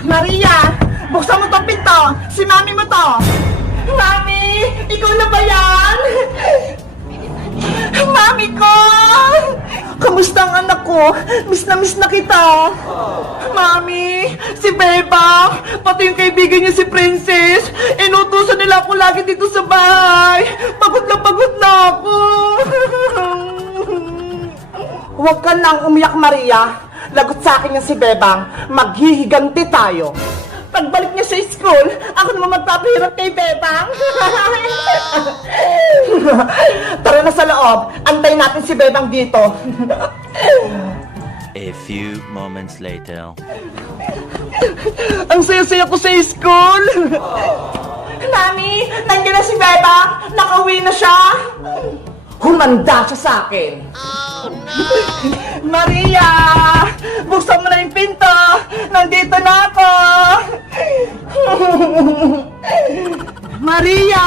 Maria, buksan mo tong pinto. Si mami mo to. Mami, ikaw na ba yan? Mami ko! Kamusta ang anak ko? Miss na kita. Mami, si Beba, pati yung kaibigan niya si Princess, inutusan nila ako lagi dito sa bahay. Pagod na ako. Huwag ka nang umiyak, Maria. Lagot sa akin yung si Bebang. Maghihiganti tayo. Pagbalik niya sa school, ako naman magpapahirap kay Bebang. Tara na sa loob. Antayin natin si Bebang dito. A few moments later. Ang saya-saya ko sa school. Mami, nandiyan na si Bebang. Nakauwi na siya. Humanda siya sa akin. Oh, no! Maria! Buksan mo na yung pinto! Nandito na ako! Maria!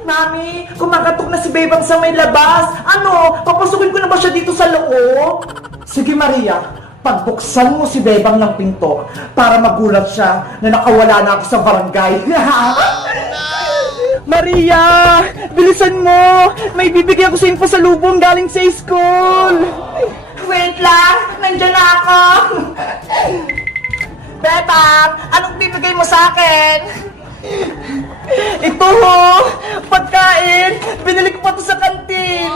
Mami, kumakatok na si Bebang sa may labas. Ano, papasukin ko na ba siya dito sa loob? Sige, Maria. Pagbuksan mo si Bebang ng pinto para magulat siya na nakawala na ako sa barangay. Maria! Bilisan mo! May bibigyan ko sa yung pasalubong galing sa school! Wait lang! Nandiyan na ako! Bebang! Anong bibigay mo sa akin? Ito ho! Pagkain! Binili ko pa to sa kantin!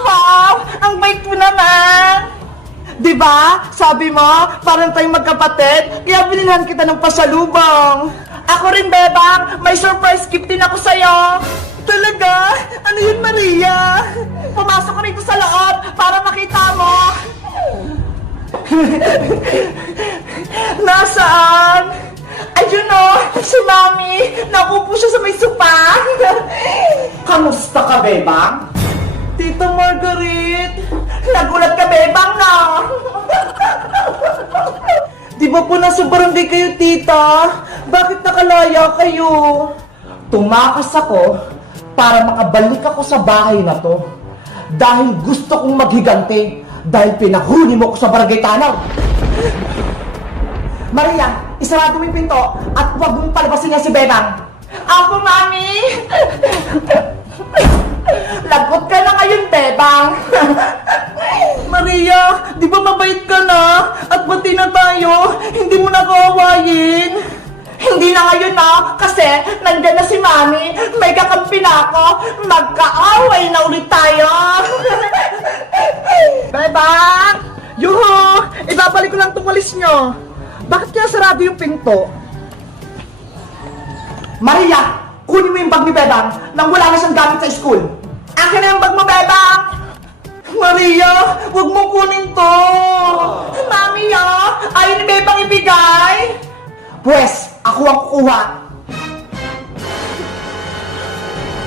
Wow! Ang bait mo naman! Diba? Sabi mo, parang tayong magkapatid, kaya binilhan kita ng pasalubong. Ako rin, Bebang. May surprise gift din ako sa'yo. Talaga? Ano yun, Maria? Pumasok ka rito sa loob para makita mo. Nasaan? Ayun o, si Mami. Nakupo siya sa may sopa. Kamusta ka, Bebang? Tita Margaret. Nagulat ka, Bebang, no? Di ba po nasa barangay kayo, tita? Bakit nakalaya kayo? Tumakas ako para makabalik ako sa bahay na to. Dahil gusto kong maghiganti. Dahil pinahuli mo ko sa barangay Tanaw. Maria, isarado mo yung pinto at huwag mong palabasin niya si Bebang. Ako, Mami! Lagot ka na ngayon, Bebang. Maria, di ba mabait ka na? At bati na tayo, hindi mo na kawawayin. Hindi na ngayon na, kasi nandyan na si Mami. May kakampi na ako. Magkaaway na ulit tayo. Bebang! Yuhu! Ibabalik ko lang tumalis nyo. Bakit kaya sarado yung pinto? Maria! Kunin mo yung bag ni Bebang nang wala na siyang gamit sa school. Akin na yung bag mo, Bebang! Maria, huwag mo kunin to! Mami, ayaw ni Bebang ibigay! Pwes, ako ang kukuha.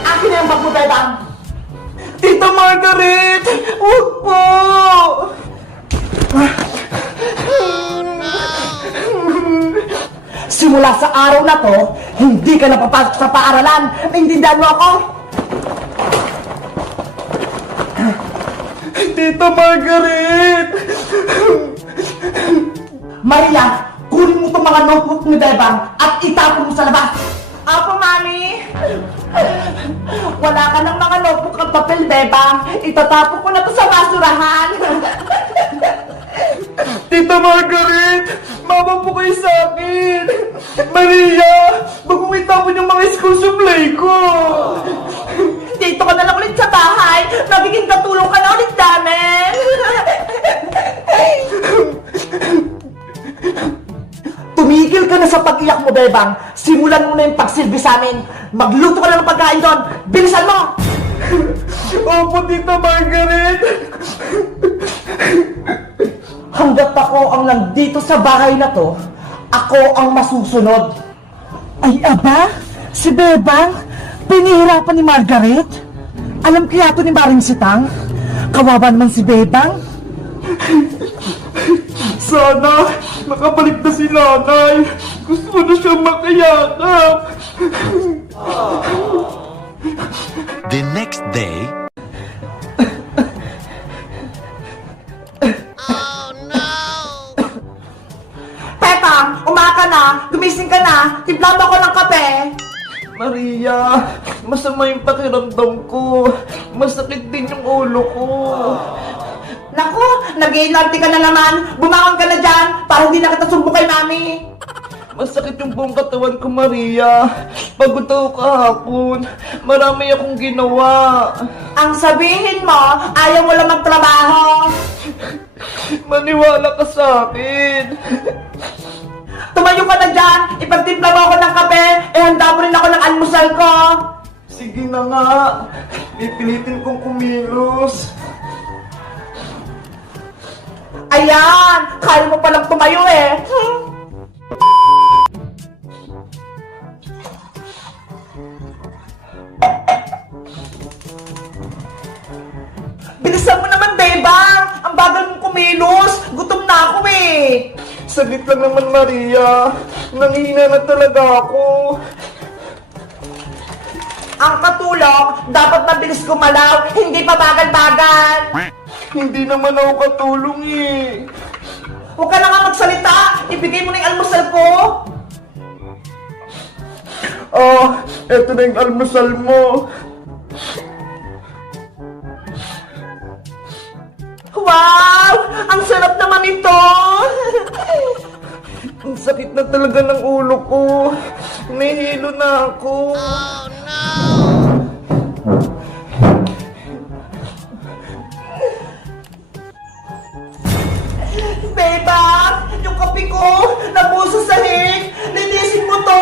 Akin na yung bag mo, Bebang! Tita Margaret! Huwag po! Simula sa araw na to, hindi ka na papasok sa paaralan. Naintindihan mo ako? Tita Margaret! Maria, kunin mo itong mga notebook ni Bebang at itapon mo sa labas. Apo, Mami. Wala ka ng mga notebook at papel, Bebang. Itatapon ko na to sa basurahan. Tita Margaret! Mama po kayo sa akin! Maria! Bago mo itapon yung mga school supply ko! Dito ka na lang ulit sa bahay! Magiging katulong ka na ulit namin! Tumigil ka na sa pag-iyak mo, Bebang! Simulan mo na yung pagsilbi sa amin! Magluto ka na ng pagkain doon! Bilisan mo! Opo, Tita Margaret! Hanggat ako ang nandito sa bahay na to, ako ang masusunod. Ay, aba? Si Bebang? Pinihirapan ni Margaret? Alam kaya to ni Maring Sitang? Kawawa naman si Bebang? Sana nakabalik na si Nanay. Gusto ko na siyang makayakap. The next day. Bebang, umaka na, gumising ka na, timpla mo ako ng kape. Maria, masama yung pakiramdam ko. Masakit din yung ulo ko. Naku, nag-iinarte ka na naman. Bumangon ka na dyan para hindi na kita sumbo kay mami. Masakit yung buong katawan ko, Maria. Pagod ako kahapon. Marami akong ginawa. Ang sabihin mo, ayaw mo lang magtrabaho. Maniwala ka sa akin. Tumayo ka na dyan, ipagtimpla mo ako ng kape, handa mo rin ako ng almusal ko. Sige na nga, pipilitin kong kumilos. Ayan, kaya mo palang tumayo eh. Bilisan mo naman, Bebang! Ang bagal mong kumilos! Gutom na ako eh! Saglit lang naman, Maria. Nanghihina na talaga ako. Ang katulong, dapat mabilis gumalaw, hindi pa bagal-bagal. Hindi naman ako katulong eh. Huwag ka na nga magsalita. Ibigay mo na yung almusal ko. Oh, eto na yung almusal mo. Wow! Ang sarap naman ito! Ang sakit na talaga ng ulo ko. Nahihilo na ako. Oh, no! Beba! Yung kape ko! Nabuso sa sahig! Linisin mo to!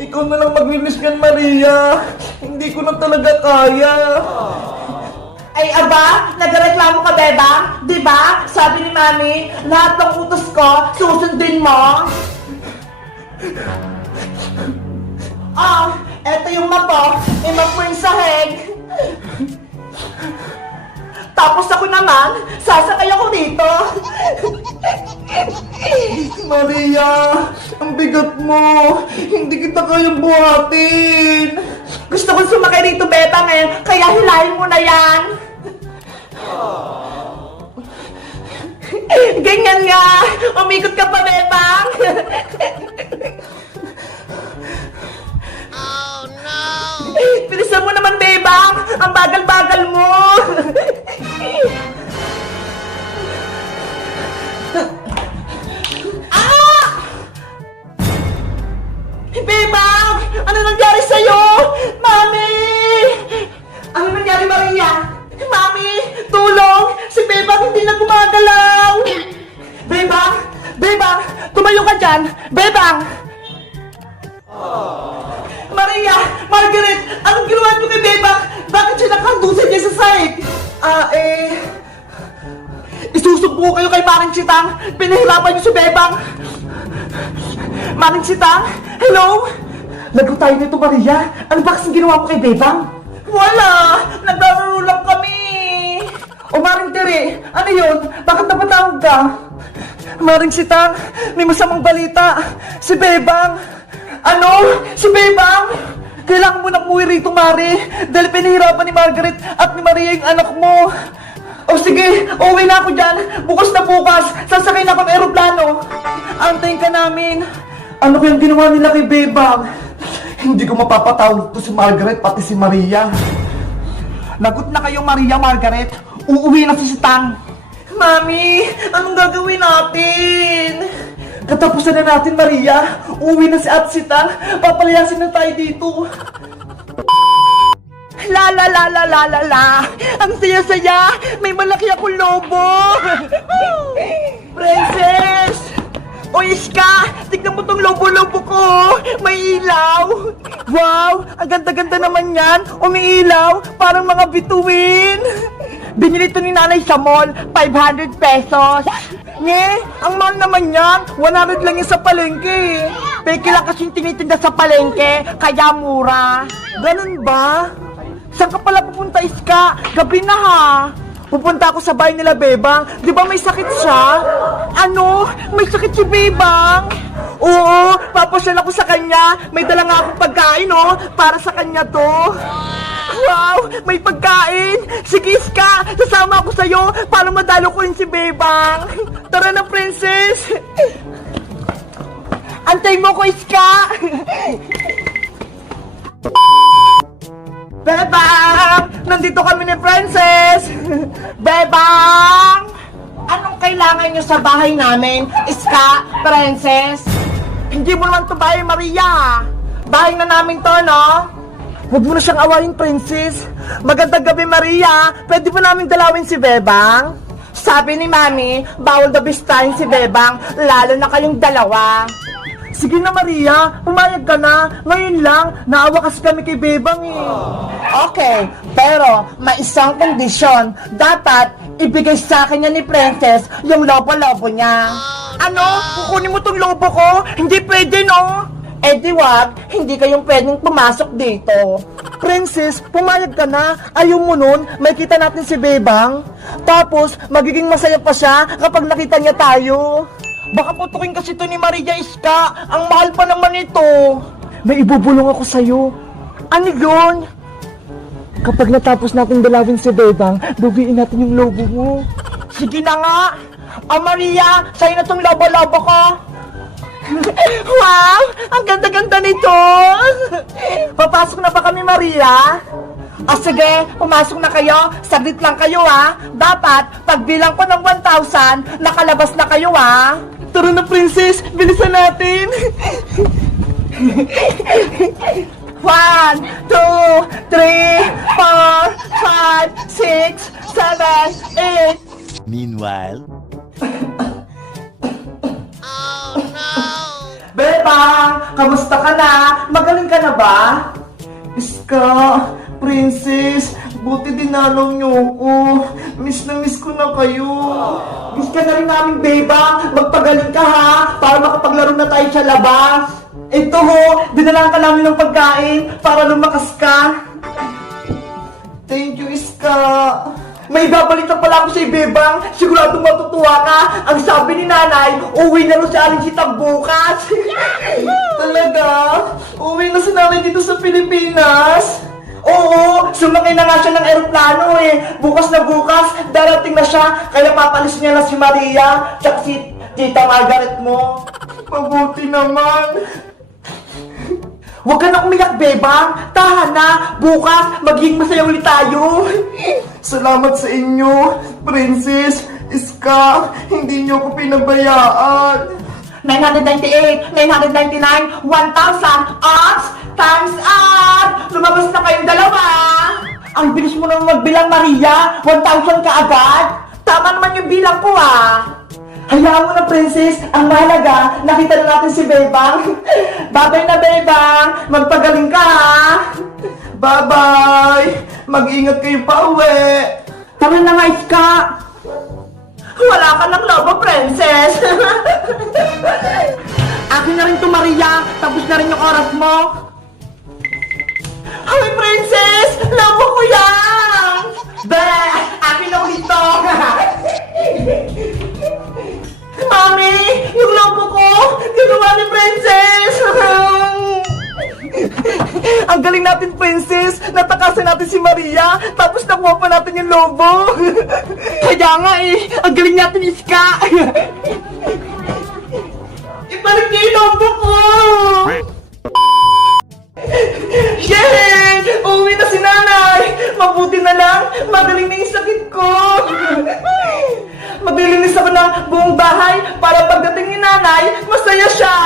Ikaw na lang maglinis yan, Maria. Hindi ko na talaga kaya. Ay, aba, nagreklamo ka, Beba? Diba? Sabi ni Mami, lahat ng utos ko, susundin mo. Eto yung mapo. Imap mo yung sahig. Tapos ako naman, sasakay ako dito. Maria, ang bigat mo. Hindi kita kayang buhatin. Gusto ko sumakay dito, Beba, ngayon, kaya hilahin mo na yan. Ganyan nga! Umikot ka pa, Bebang! Oh, no! Bilisan mo naman, Bebang! Ang bagal-bagal mo! Ah! Bebang! Ano nangyari sa'yo? Mami! Ano nangyari, Maria? Mami! Tulong! Si Bebang hindi na gumagalaw! Bebang! Bebang! Tumayo ka dyan! Bebang! Maria! Margaret! Anong ginawa niyo kay Bebang? Bakit siya nakadusin niya sa sahig? Isusubo kayo kay Maring Sitang! Pinahirapan niyo si Bebang! Maring Sitang? Hello? Lago tayo nito, Maria! Ano ba kasing ginawa mo kay Bebang? Wala! Naglalaro lang kami! O Maring Tere, ano yun? Bakit napatawag ka? Maring Sitang, may masamang balita. Si Bebang. Ano? Si Bebang? Kailangan mo nang umuwi rito, Mari. Dahil pinahirapan ni Margaret at ni Maria yung anak mo. O sige, uuwi na ako dyan. Bukas na bukas, sasakay na akong aeroplano. Antayin ka namin. Ano kayang ginawa nila kay Bebang? Hindi ko mapapatawag to si Margaret, pati si Maria. Lagot na kayo, Maria, Margaret. Uuwi na si Sitang. Mami, anong gagawin natin? Katapusan na natin, Maria. Uuwi na si At Sitang. Papalayasin na tayo dito. La la la la la la la. Ang saya-saya. May malaki akong lobo. Princess! O Iska, tignan mo tong lobo-lobo ko. May ilaw. Wow, ang ganda-ganda naman yan. Umiilaw, parang mga bituin. Binili to ni nanay sa mall, 500 pesos. Nye, ang mahal naman yan. 100 lang yung sa palengke. Peke lang kasing tinitinda sa palengke, kaya mura. Ganun ba? Saan ka pala pupunta, Iska? Gabi na ha. Pupunta ako sa bahay nila Bebang. Di ba may sakit siya? Ano? May sakit si Bebang? Oo, papasyal ako sa kanya. May dala nga akong pagkain, oh. Para sa kanya to. Wow! May pagkain! Sige, Iska! Sasama ako sa'yo para madalo ko rin si Bebang. Tara na, Princess! birthday mo ko, Iska! Bebang! Nandito kami ni Princess! Bebang! Anong kailangan nyo sa bahay namin, Iska, Princess? Hindi mo naman to bahay, Maria. Bahay na namin to, no? Huwag mo na siyang awayin, Princess. Magandang gabi, Maria. Pwede ba namin dalawin si Bebang? Sabi ni Mami, bawal daw bistahin si Bebang, lalo na kayong dalawa. Sige na, Maria. Pumayag ka na. Ngayon lang, naawa kasi kami kay Bebang eh. Okay, pero may isang kondisyon. Dapat ibigay sa akin niya ni Princess yung lobo-lobo niya. Ano? Kukunin mo tong lobo ko? Hindi pwede, no? Eh di wag, hindi kayong pwedeng pumasok dito. Princess, pumayag ka na. Ayaw mo nun, may kita natin si Bebang. Tapos, magiging masaya pa siya kapag nakita niya tayo. Baka putukin kasi ito ni Maria, Iska. Ang mahal pa naman ito. May ibubulong ako sa'yo. Ano yun? Kapag natapos natin dalawin si Bebang, lubiin natin yung lobo mo. Sige na nga. Maria, sa'yo na tong lobo-lobo ko. Wow! Ang ganda-ganda nito! Papasok na ba kami, Maria? Sige, pumasok na kayo. Saglit lang kayo, ha? Dapat, pagbilang ko ng 1,000, nakalabas na kayo, ha? Tara na, Princess! Bilisan natin! 1, 2, 3, 4, 5, 6, 7, 8. Meanwhile, Bebang, kamusta ka na? Magaling ka na ba? Iska, Princess, buti dinalaw niyo ako. Miss na miss ko na kayo. Miss ka na rin namin, Bebang. Magpagaling ka ha, para makapaglaro na tayo sa labas. Ito ho, dinalaan ka namin ng pagkain para lumakas ka. Thank you, Iska. May babalitan pala ako sa Bebang. Siguradong matutuwa ka. Ang sabi ni nanay, uwi na rin si Aling Sitang bukas. Talaga? Uwi na si nanay dito sa Pilipinas? Oo, sumakay na nga siya ng eroplano eh. Bukas na bukas, darating na siya. Kaya papalis niya na si Maria, tsaka si Tita Margaret mo. Mabuti naman. Huwag ka na umiyak, Bebang. Tahan na. Bukas, magiging masaya ulit tayo. Salamat sa inyo, Princess, Iska. Hindi niyo ako pinabayaan. 998, 999, 1,000, odds, times up! Lumabas na kayong dalawa. Ang bilis mo naman magbilang, Maria. 1,000 ka agad. Tama naman yung bilang ko, ah. Hayaan mo na, Princess. Ang mahalaga, nakita na natin si Bebang. Babay na, Bebang. Magpagaling ka, ha? Bye-bye. Mag-ingat kayo pa uwi. Tara na nga, Iska. Wala ka ng lobo, Princess. Akin na rin to, Maria. Tapos na rin yung oras mo. Hi, Princess! Lobo ko yan! Be! Akin na ulit to! Mami! Yung lobo ko! Ginawa ni Princess! Ang galing natin, Princess! Natakasan natin si Maria, tapos nakuha pa natin yung lobo! Kaya nga eh! Ang galing natin, Iska! Ibalik niyo yung lobo ko! Yay! Uwi na si nanay! Mabuti na lang! Magaling na yung sakit ko! Maglilinis ako ng buong bahay para pagdating ni nanay, masaya siya!